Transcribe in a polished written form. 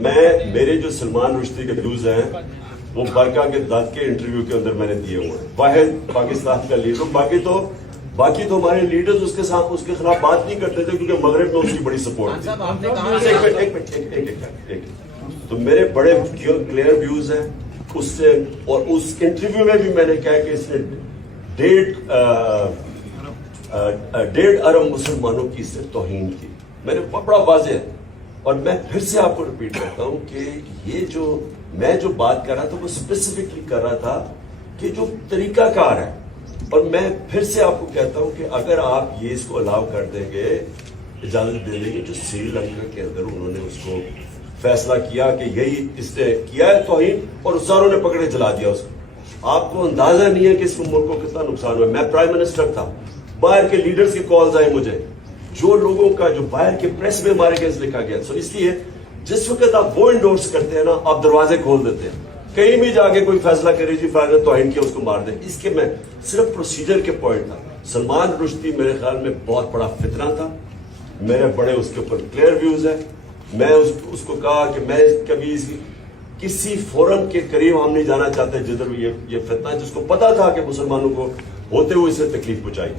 میرے جو سلمان رشدی کے ویوز ہیں وہ برقع کے داد کے انٹرویو کے اندر میں نے دیے ہوئے ہیں. واحد پاکستان کا لیڈر. باقی تو ہمارے لیڈرز اس کے خلاف بات نہیں کرتے تھے کیونکہ مغرب میں اس کی بڑی سپورٹ تھی. تو میرے بڑے کلیئر ویوز ہیں اس سے. اور اس انٹرویو میں بھی میں نے کہا کہ اس نے 1.5 ارب مسلمانوں کی صرف توہین کی. میں نے بڑا واضح ہے. اور میں پھر سے آپ کو ریپیٹ کرتا ہوں کہ یہ جو میں بات کر رہا تھا وہ اسپیسیفکلی کر رہا تھا کہ جو طریقہ کار ہے. اور میں پھر سے آپ کو کہتا ہوں کہ اگر آپ یہ اس کو الاؤ کر دیں گے, اجازت دے دیں گے, جو سری لنکا کے اندر انہوں نے اس کو فیصلہ کیا کہ یہی اس نے کیا ہے توہین اور ساروں نے پکڑے چلا دیا اس کو. آپ کو اندازہ نہیں ہے کہ اس ملک کو کتنا نقصان ہوا. میں پرائم منسٹر تھا, باہر کے لیڈرز کی کالز آئے مجھے, جو لوگوں کا جو باہر کے پریس میں ہمارے کیس لکھا گیا. سو اس لیے جس وقت آپ وہ انڈورس کرتے ہیں نا, آپ دروازے کھول دیتے ہیں. کہیں بھی جا کے کوئی فیصلہ کرے جی فائدہ توہین کیا اس کو مار دیں. اس کے میں صرف پروسیجر کے پوائنٹ تھا. سلمان رشدی میرے خیال میں بہت بڑا فتنہ تھا. میرے بڑے اس کے اوپر کلیئر ویوز ہیں. میں اس کو کہا کہ میں کبھی کسی فورم کے قریب ہم نہیں جانا چاہتے جدھر یہ فتنہ, جس کو پتا تھا کہ مسلمانوں کو ہوتے ہوئے اسے تکلیف پہنچائی.